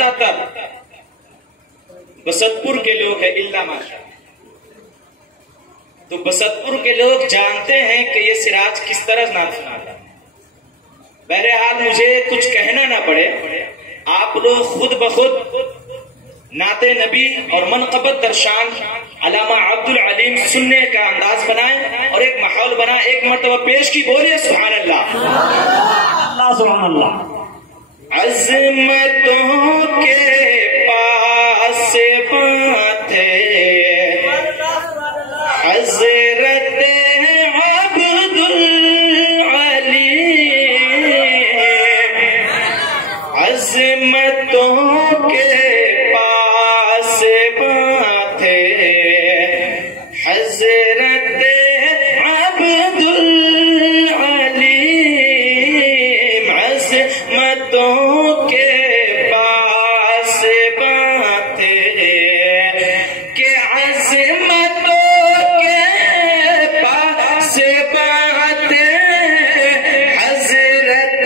زیادہ تر بستپور کے لوگ ہیں الا ماشاء اللہ. تو بستپور کے لوگ جانتے ہیں کہ یہ سراج کس طرح نعت سناتا ہے. بہرحال مجھے کچھ کہنا نہ پڑے، آپ لوگ خود بخود نعت نبی اور منقبت درشان علامہ عبدالعلیم سننے کا انداز بنائیں اور ایک ماحول بنائیں. ایک مرتبہ پیش کی، بولے سبحان اللہ. اللہ سبحان اللہ. عظمتوں کے پاس باتیں حضرت عظمتوں کے پاس باتیں حضرت عبدالعلیم. عظمتوں کے پاس باتیں کہ عظمتوں کے پاس باتیں حضرت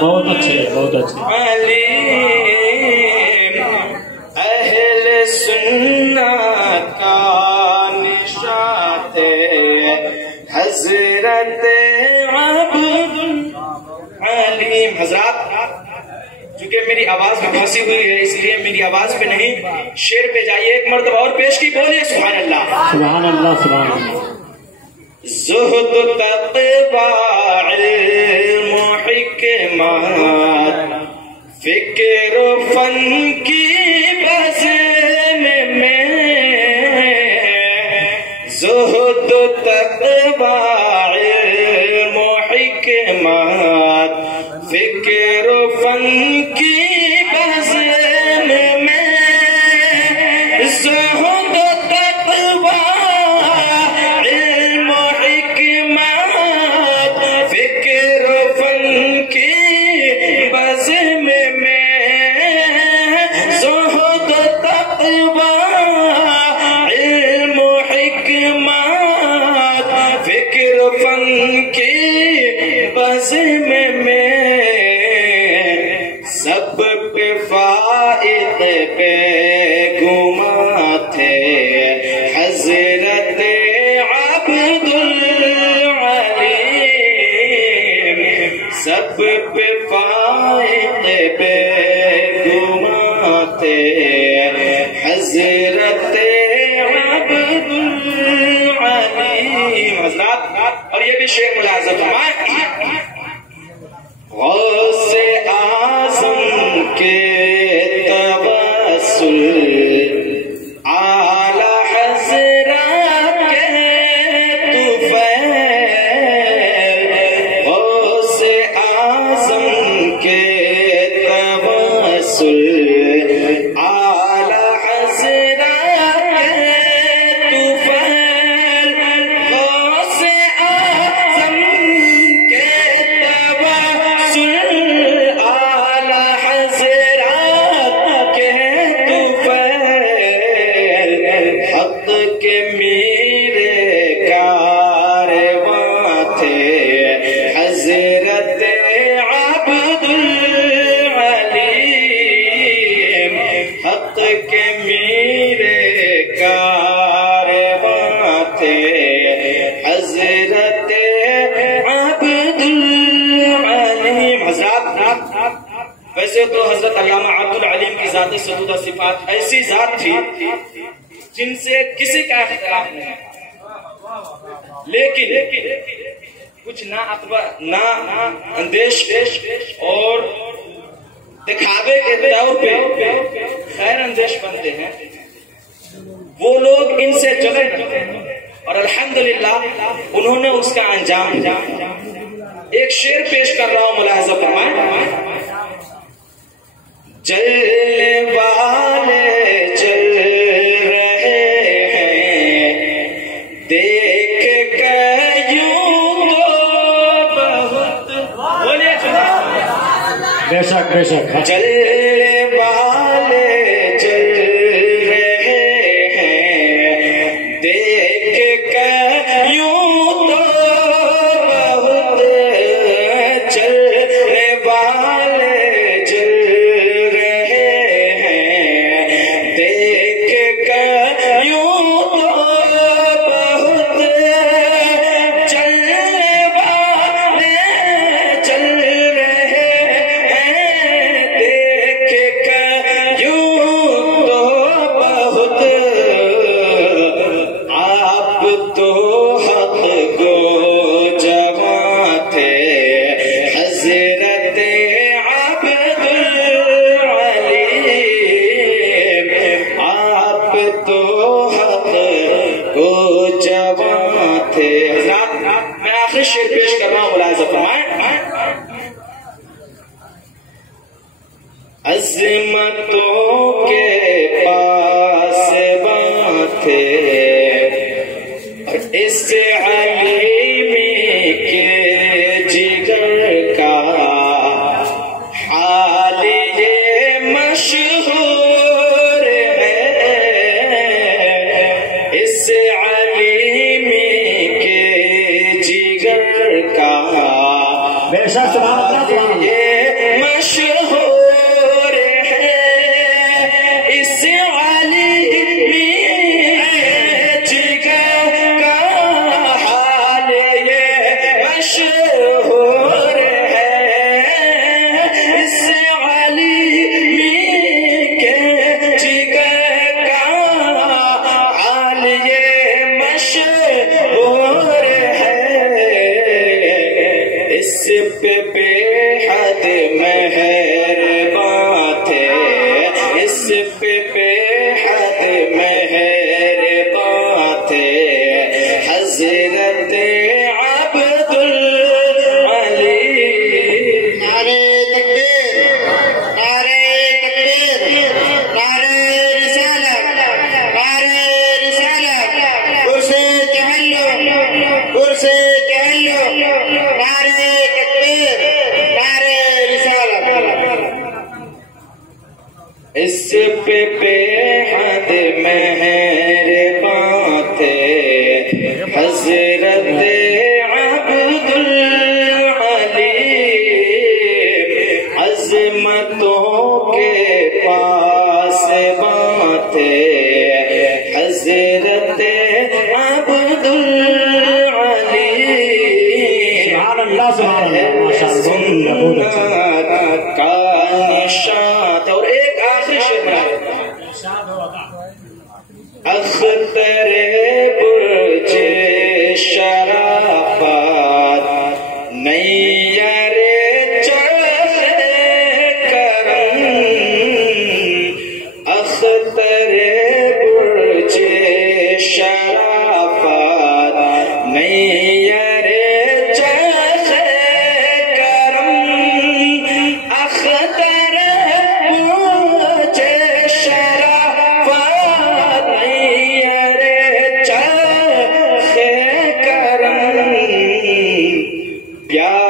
بہت اچھے بہت اچھے. علیم اہل سنت کا نشاط حضرت عبدالعلیم. حضرات چونکہ میری آواز میں پھنسی ہوئی ہے اس لیے میری آواز پہ نہیں، شعر پہ جائیے. ایک مرتبہ اور پیش کی، بولیے سبحان اللہ. سبحان اللہ سبحان اللہ. زہد تقوی علم و حکمت فکر و فن کی بزم میں، زہد تقوی علم و حکمت فکر و فن کی بزم میں، زہد تقوی فکر و فن کی بزم میں، زہد تقوی علم و حکمت فکر و فن کی بزم میں، سب پہ فائق پہ گما تھے حضرت سب پہ فائق پہ گما تھے حضرت عبدالعلیم. حضرات اور یہ بھی شعر ملاحظہ فرمائیں، غوث اعظم کے توسل اعلی حضرت کے طفیل، غوث اعظم کے توسل اعلی حضرت کے طفیل، غوث اعظم کے توسل اعلی حضرت کے طفیل، حق کے میرے کارواں تھے حضرت عبدالعلیم، حق کے میرے کارواں تھے حضرت عبدالعلیم. حضرات ویسے تو حضرت علامہ عبدالعلیم کی ذات ستودہ صفات ایسی ذات تھی جن سے کسی کا اختلاف نہیں، لیکن کچھ نا اندیش اور دکھاوے کے طور پہ خیر اندیش بنتے ہیں، وہ لوگ ان سے جلے اور الحمدللہ انہوں نے اس کا انجام دیا. ایک شعر پیش کر رہا ہوں، ملاحظہ فرمائیں. چلنے والے چل رہے ہیں دیکھ کر یوں تو بہت، بولیے بے شک بے شک. چلنے والے چل آخری شعر پیش کر رہا ہوں، ملاحظہ فرمائیں. عظمتوں کے پاسباں تھے اور اس علیمی کے جگر کا حال یہ مشہور ہے. اس علیمی کے جگر کا بے شک سبحان اللہ سبحان اللہ. مشہور ہے اس علیمی جگر کا حال یہ مشہور ہے. اس علیمی کے جگر کا حال یہ مشہور ہے. اس پہ بے حد مہرباں تھے، اس پہ بے حد مہرباں تھے حضرت عبدالعلی. نعرے تکبیر، نعرے تکبیر، نعرے رسالت، نعرے رسالت، کرسے تحلق، کرسے تحلق، نعرے تکبیر، نعرے رسالت. اس پہ بے حد مہرباں تھے حضرت عبدالعلی. عظمتوں کے پاسباں تھے حضرت عبدالعلی. سبحان اللہ سبحان اللہ. ماشاء اللہ بہت اچھا. کا نشان. اور ایک آخری شعر ہے. اختر برج شرافت نیر چرخ کرم. اختر برج شرافت نیر چرخ کرم. اختر برج شرافت نیر چرخ کرم. پیار